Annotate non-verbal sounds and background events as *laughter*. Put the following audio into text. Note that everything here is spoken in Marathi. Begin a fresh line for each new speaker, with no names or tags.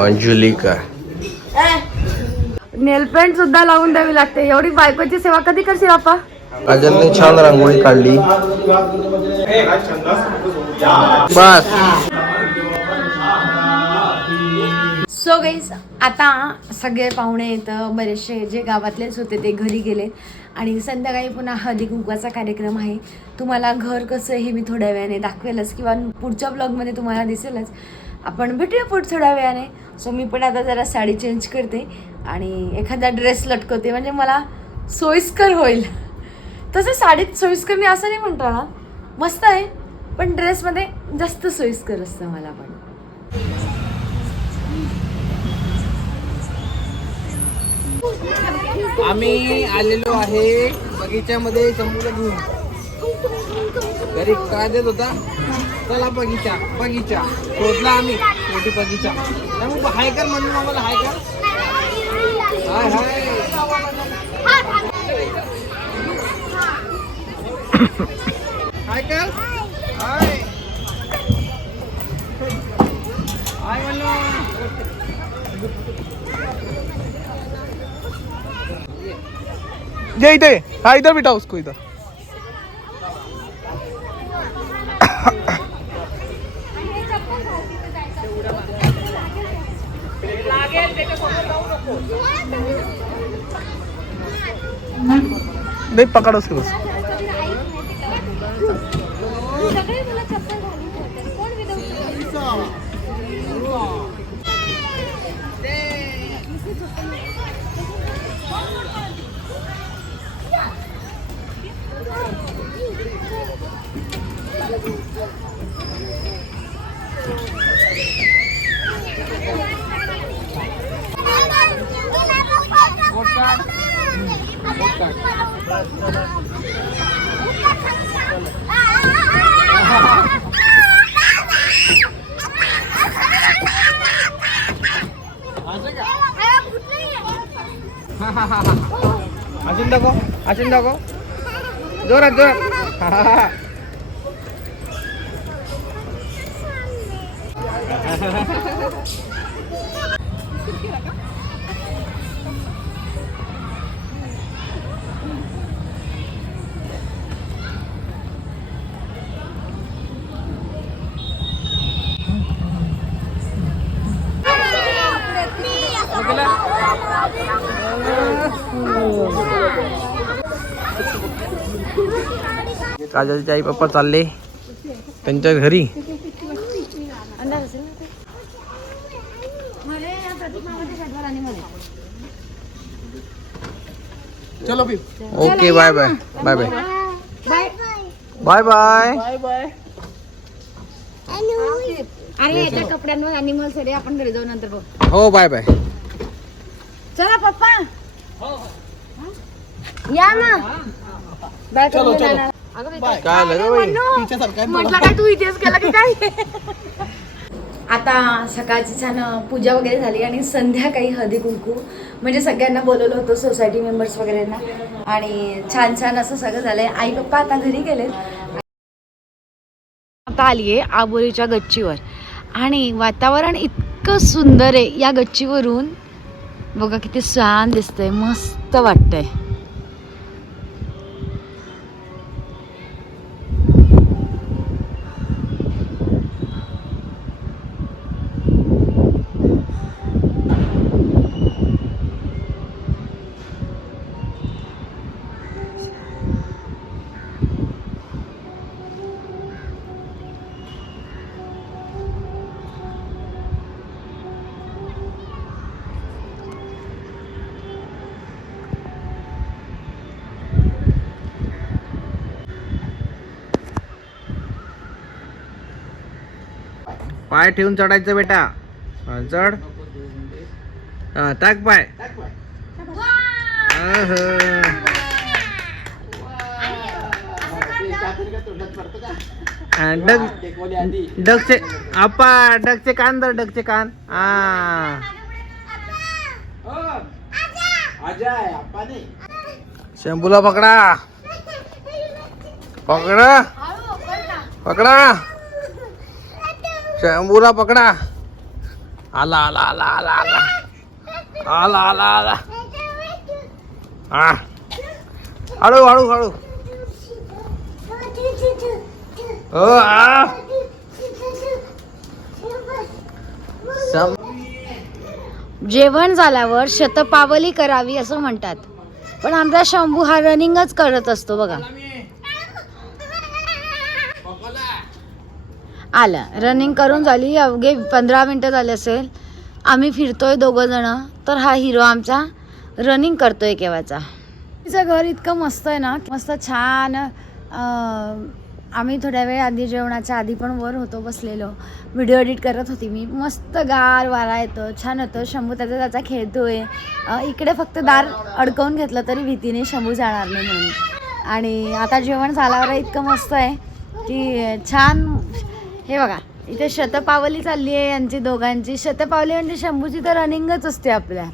अंजुलिका.
नेल पेंट सुद्धा लावून द्यावी लागते. एवढी बायकोची सेवा कधी करशील आपा
काजलने छान रांगोळी काढली. बस.
सो गाईज आता सगळे पाहुणे इथं बरेचसे जे गावातलेच होते ते घरी गेले. आणि संध्याकाळी पुन्हा हळदी कुंकवाचा कार्यक्रम आहे. तुम्हाला घर कसं आहे हे मी थोड्या वेळाने दाखवेलच किंवा पुढच्या ब्लॉगमध्ये तुम्हाला दिसेलच. आपण भेटूया पुढच्या थोड्या वेळाने. सो मी पण आता जरा साडी चेंज करते आणि एखादा ड्रेस लटकवते. म्हणजे मला सोयीस्कर होईल. तसं साडीत सोयीस्कर मी असं नाही म्हणतो ना मस्त आहे. पण ड्रेसमध्ये जास्त सोयीस्कर असतं मला पण.
आम्ही आलेलो आहे बगीच्यामध्ये शंभूला घेऊन. घरी काय देत होता? चला बगीचा बगीचा. शोधला आम्ही मोठी बगीचा. त्यामुळे हाय कर म्हणून आम्हाला हाय कर. हाय हाय. हाय कर. हाय. हाय म्हणून
ये इधर हाँ इधर बिठा उसको इधर नहीं पकड़ उसके बस
안 준다고? 안 준다고? 놀아 놀아 아하하. *laughs* 아하하. काजलचे आई पप्पा चालले त्यांच्या घरी.
चलो फिर।
Okay bye bye bye bye bye bye
अरे याच्या कपड्यांवर अॅनिमल्स आहे आपण घरी जाऊ नंतर बघ.
हो बाय बाय
चला पप्पा. या ना. बाय
चलो, बाय.
काय
म्हटलं काय तू इथेच केला की काय? आता सकाळची छान पूजा वगैरे झाली आणि संध्याकाळी हळदी कुंकू. म्हणजे सगळ्यांना बोलवलं होतं सोसायटी मेंबर्स वगैरेंना. आणि छान छान असं सगळं झालंय. आई पप्पा आता घरी गेलेत. आता आली आहे आबोलीच्या गच्चीवर. आणि वातावरण इतकं सुंदर आहे या गच्चीवरून. बघा किती छान दिसतंय मस्त वाटतंय.
पाय ठेवून चढायचं बेटा. चढ. हा, टाक पाय. डग डगचे आपा डगचे कान दर डगचे कान. हा. शंभूला पकडा. पकडा. पकडा. शंभूला पकडा. आला आला आला आला आला. आला आला आला. हा. हळू हळू हळू. हो आ सम
जेवण झाल्यावर शतपावली करावी असं म्हणतात. पण आमचा शंभू हा रनिंगच करत असतो बघा. आलं. रनिंग करून झाली अवघे पंधरा मिनटं झाले असेल. आम्ही फिरतोय दोघं जण. तर हा हिरो आमचा रनिंग करतोय केव्हाचा. तिचं घर इतकं मस्त आहे ना मस्त छान आम्ही थोड्या वेळ आधी जेवणाच्या आधी पण वर होतो बसलेलो. व्हिडिओ एडिट करत होती मी. मस्त गार वारा येतो छान होतो. शंभू त्याचा त्याचा खेळतोय. इकडे फक्त दार अडकवून घेतलं तरी भीतीने शंभू जाणार नाही म्हणून. आणि आता जेवण झाल्यावर इतकं मस्त आहे की छान हे बघा इथे शतपावली चालली आहे यांची दोघांची. शतपावली म्हणजे शंभूची तर रनिंगच असते आपल्या.